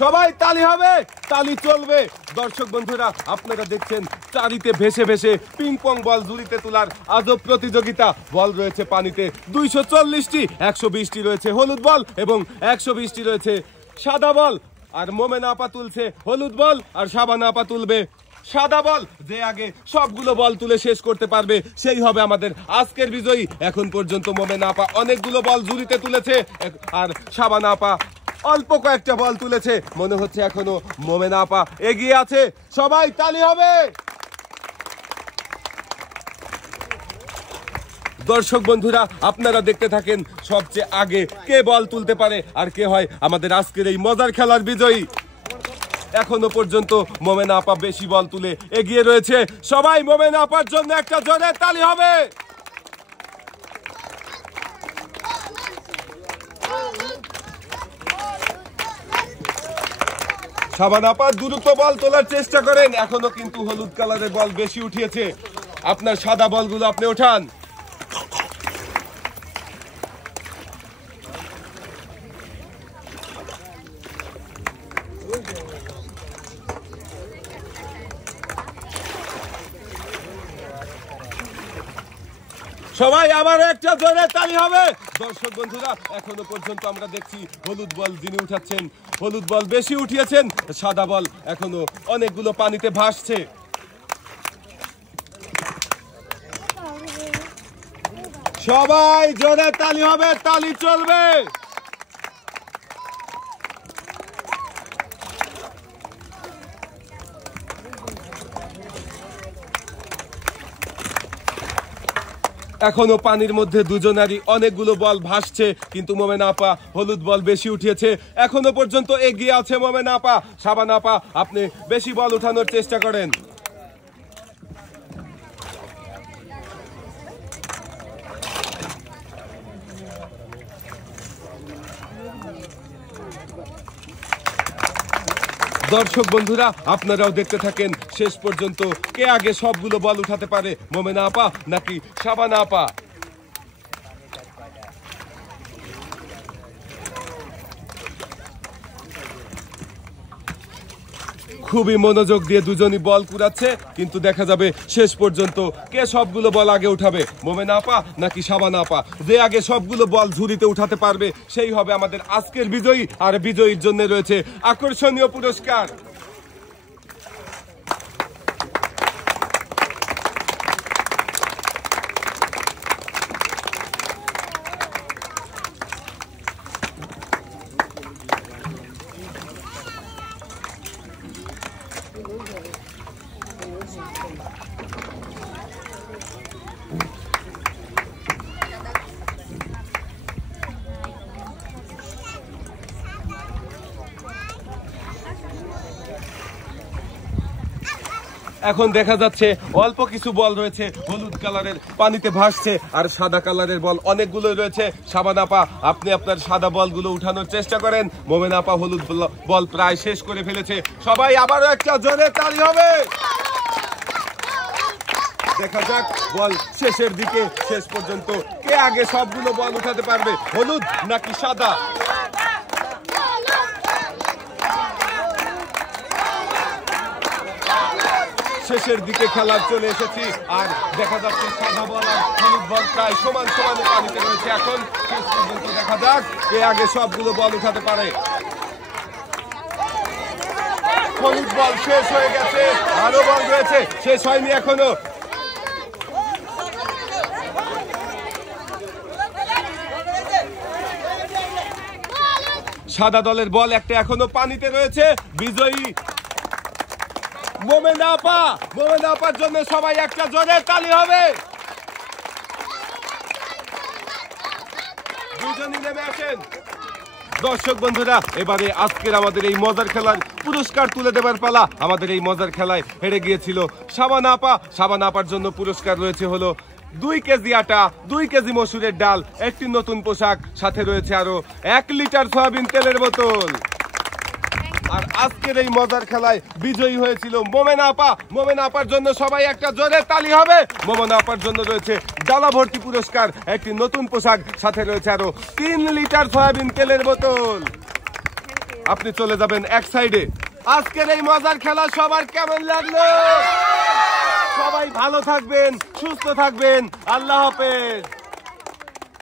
সবাই তালি হবে, তালি চলবে। দর্শক বন্ধুরা, আপনারা দেখছেন চারিতে ভেসে ভেসে পিং পং বল ঝুড়িতে তোলার আজব প্রতিযোগিতা। বল রয়েছে পানিতে 240টি, 120টি রয়েছে হলুদ বল এবং 120টি রয়েছে সাদা বল। আর মোমেনা আপা তুলছে হলুদ বল আর শাবানা আপা তুলবে সাদা বল। যে আগে সবগুলো বল তুলে শেষ করতে পারবে সেই হবে আমাদের আজকের বিজয়ী। এখন পর্যন্ত মোমেনা আপা অনেকগুলো বল ঝুড়িতে তুলেছে আর শাবানা আপা অল্প কয়েকটা বল তুলেছে। মনে হচ্ছে এখনো মোমেনা আপা এগিয়ে আছে। সবাই তালি হবে। দর্শক বন্ধুরা, আপনারা দেখতে থাকেন সবচেয়ে আগে কে বল তুলতে পারে আর কে হয় আমাদের আজকের এই মজার খেলার বিজয়ী। এখনো পর্যন্ত মোমেনা আপা বেশি বল তুলে এগিয়ে রয়েছে। সবাই মোমেনা আপার জন্য একটা জোরে তালি হবে। শাবানা আপা দ্রুত বল তোলার চেষ্টা করেন। এখনো কিন্তু হলুদ কালারের বল বেশি উঠিয়েছে। আপনার সাদা বলগুলো আপনি ওঠান। সবাই আবার একটা জোরে তালি হবে। দর্শক বন্ধুরা, এখনো পর্যন্ত আমরা দেখছি হলুদ বল যিনি উঠাচ্ছেন হলুদ বল বেশি উঠিয়েছেন, সাদা বল এখনো অনেকগুলো পানিতে ভাসছে। সবাই জোরে তালি হবে, তালি চলবে। এখনো পানির মধ্যে দুজনারই অনেকগুলো বল ভাসছে, কিন্তু মোমেনা আপা হলুদ বল বেশি উঠিয়েছে। এখনো পর্যন্ত এগিয়ে আছে মোমেনা আপা। শাবানা আপা, আপনি বেশি বল উঠানোর চেষ্টা করেন। দর্শক বন্ধুরা, আপনারাও দেখতে থাকেন শেষ পর্যন্ত কে আগে সবগুলো বল উঠাতে পারে, মোমেনা আপা নাকি শাবানা আপা। খুবই মনোযোগ দিয়ে দুজনই বল কুড়াচ্ছে, কিন্তু দেখা যাবে শেষ পর্যন্ত কে সবগুলো বল আগে উঠাবে, মোমেনা আপা নাকি শাবানা আপা। যে আগে সবগুলো বল ঝুড়িতে উঠাতে পারবে সেই হবে আমাদের আজকের বিজয়ী। আর বিজয়ীর জন্য রয়েছে আকর্ষণীয় পুরস্কার। এখন দেখা যাচ্ছে অল্প কিছু বল রয়েছে হলুদ কালারের পানিতে ভাসছে আর সাদা কালারের বল অনেকগুলো রয়েছে। শাবানা আপা, আপনি আপনার সাদা বলগুলো উঠানোর চেষ্টা করেন। মোমেনা আপা হলুদ বল প্রায় শেষ করে ফেলেছে। সবাই আবারও একটা জোরে তালি হবে। দেখা যাক বল শেষের দিকে শেষ পর্যন্ত কে আগে সবগুলো বল উঠাতে পারবে, হলুদ নাকি সাদা। শেষের দিকে খেলা চলে এসেছি আর দেখা যাচ্ছে সাদা বল আর হলুদ বল প্রায় সমান সমানে পানিতে রয়েছে। এখন শেষ পর্যন্ত দেখা যাক কে আগে সবগুলো বল উঠাতে পারে। হলুদ বল শেষ হয়ে গেছে, আরো বল রয়েছে, শেষ হয়নি এখনো। সাদা দলের বল একটা এখনো পানিতে রয়েছে। বিজয়ী মোমেনা আপা। মোমেনা আপার জন্য সবাই একটা জোরে তালি হবে। দুজনই নেমে আসেন। দর্শক বন্ধুরা, এবারে আজকের আমাদের এই মজার খেলার পুরস্কার তুলে দেবার পালা। আমাদের এই মজার খেলায় হেরে গিয়েছিল শাবানা আপা। শাবানা আপার জন্য পুরস্কার রয়েছে হলো 2 কেজি আটা, 2 কেজি মসুরের ডাল, একটি নতুন পোশাক, সাথে রয়েছে আরো 1 লিটার সয়াবিন তেলের বোতল। আর আজকের এই মজার খেলায় বিজয়ী হয়েছিল মোমেনা আপা। মোমেনা আপার জন্য সবাই একটা জোরে তালি হবে। মোমেনা আপার জন্য রয়েছে ডালা ভর্তি পুরস্কার, একটি নতুন পোশাক, সাথে রয়েছে আরো 3 লিটার সয়াবিন তেলের বোতল। আপনি চলে যাবেন এক সাইডে। আজকের এই মজার খেলা সবার কেমন লাগলো? সবাই ভালো থাকবেন, সুস্থ থাকবেন। আল্লাহ হাফেজ।